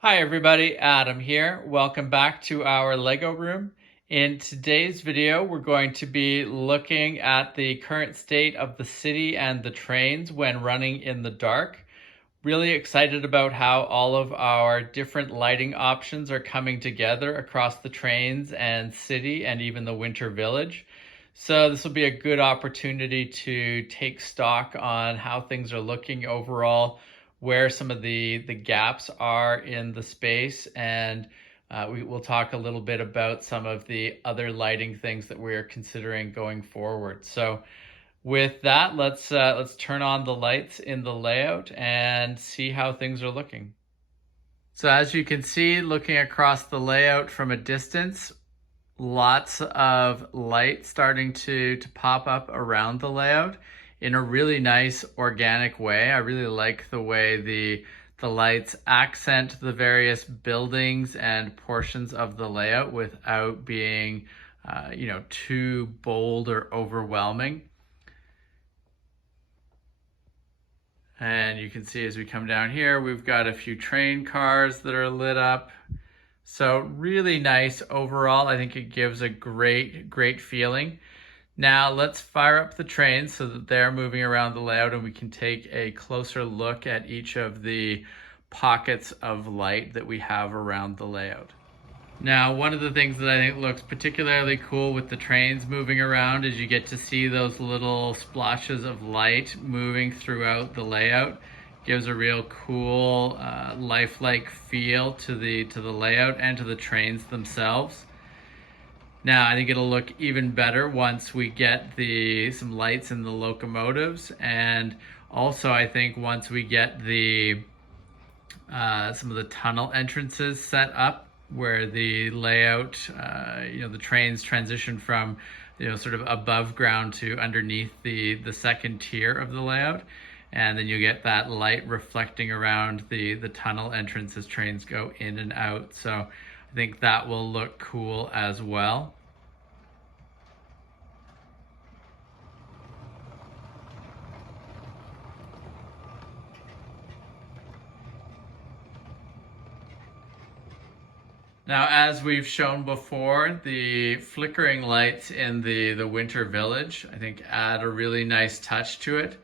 Hi everybody, Adam here. Welcome back to our Lego room. In today's video, we're going to be looking at the current state of the city and the trains when running in the dark. Really excited about how all of our different lighting options are coming together across the trains and city and even the winter village. So this will be a good opportunity to take stock on how things are looking overall, where some of the gaps are in the space, and we will talk a little bit about some of the other lighting things that we're considering going forward. So with that, let's turn on the lights in the layout and see how things are looking. So as you can see, looking across the layout from a distance, lots of light starting to pop up around the layout in a really nice organic way. I really like the way the lights accent the various buildings and portions of the layout without being too bold or overwhelming. And you can see as we come down here, we've got a few train cars that are lit up. So really nice overall. I think it gives a great feeling. Now let's fire up the trains so that they're moving around the layout and we can take a closer look at each of the pockets of light that we have around the layout. Now, one of the things that I think looks particularly cool with the trains moving around is you get to see those little splashes of light moving throughout the layout. Gives a real cool, lifelike feel to the layout and to the trains themselves. Now, I think it'll look even better once we get some lights in the locomotives, and also I think once we get some of the tunnel entrances set up where the layout, the trains transition from, sort of above ground to underneath the second tier of the layout. And then you get that light reflecting around the tunnel entrance as trains go in and out. So I think that will look cool as well. Now, as we've shown before, the flickering lights in the winter village, I think, add a really nice touch to it.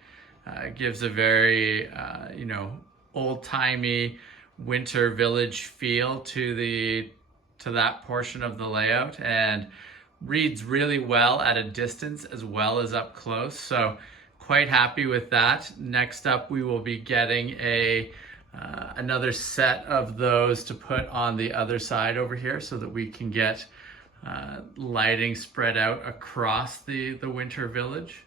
It gives a very, old-timey winter village feel to that portion of the layout, and reads really well at a distance as well as up close. So quite happy with that. Next up, we will be getting another set of those to put on the other side over here so that we can get lighting spread out across the winter village.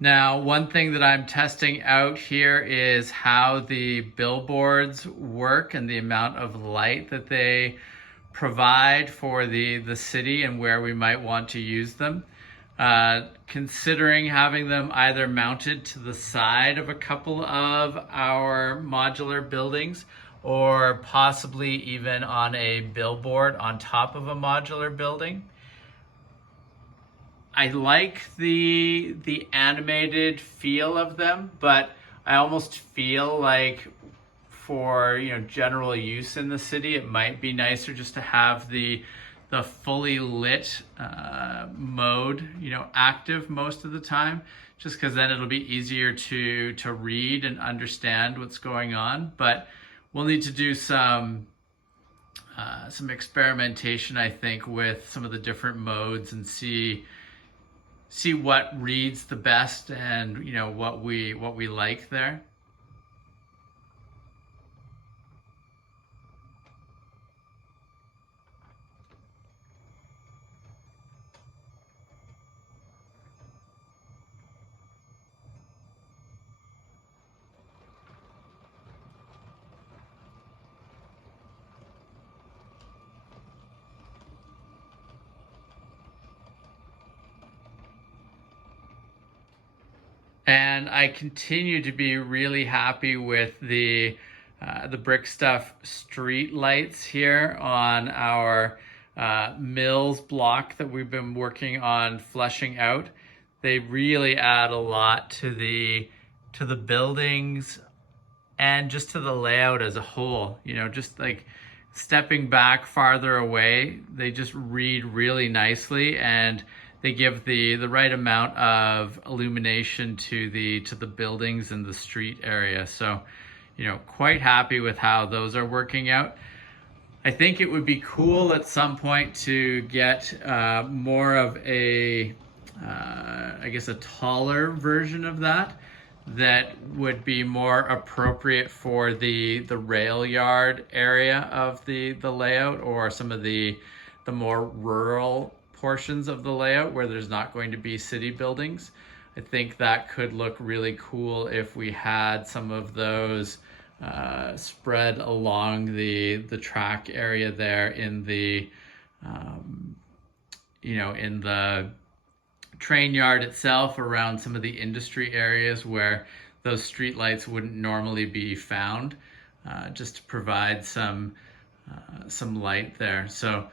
Now, one thing that I'm testing out here is how the billboards work and the amount of light that they provide for the city and where we might want to use them. Considering having them either mounted to the side of a couple of our modular buildings or possibly even on a billboard on top of a modular building. I like the animated feel of them, but I almost feel like for general use in the city, it might be nicer just to have the fully lit mode active most of the time, just because then it'll be easier to read and understand what's going on. But we'll need to do some experimentation, I think, with some of the different modes and see what reads the best and what we like there. And I continue to be really happy with the Brick Stuff street lights here on our Mills block that we've been working on fleshing out. They really add a lot to the buildings and just to the layout as a whole. You know, just like stepping back farther away, they just read really nicely, and they give the right amount of illumination to the buildings and the street area. So, you know, quite happy with how those are working out. I think it would be cool at some point to get more of a, I guess, a taller version of that would be more appropriate for the rail yard area of the layout, or some of the more rural portions of the layout where there's not going to be city buildings. I think that could look really cool if we had some of those spread along the track area there in the you know, in the train yard itself, around some of the industry areas where those street lights wouldn't normally be found, just to provide some light there. So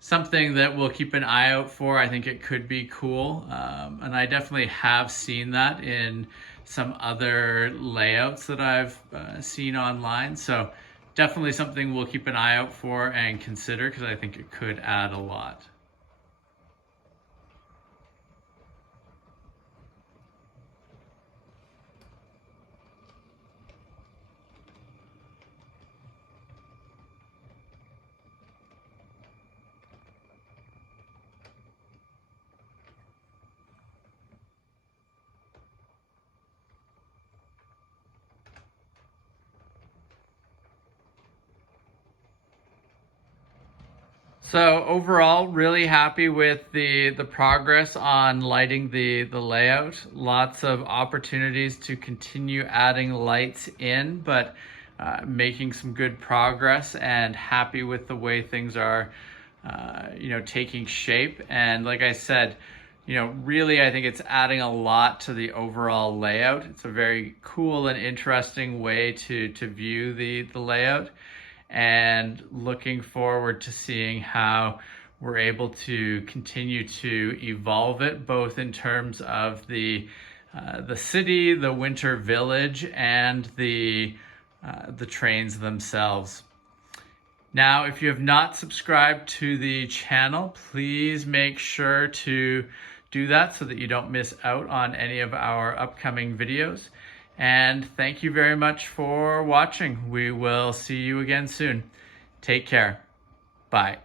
something that we'll keep an eye out for. I think it could be cool. And I definitely have seen that in some other layouts that I've seen online. So definitely something we'll keep an eye out for and consider, because I think it could add a lot. So overall, really happy with the progress on lighting the layout. Lots of opportunities to continue adding lights in, but making some good progress, and happy with the way things are you know, taking shape. And like I said, you know, really I think it's adding a lot to the overall layout. It's a very cool and interesting way to view the layout, and looking forward to seeing how we're able to continue to evolve it, both in terms of the city, the winter village, and the trains themselves. Now, if you have not subscribed to the channel, please make sure to do that so that you don't miss out on any of our upcoming videos. And thank you very much for watching. We will see you again soon. Take care. Bye.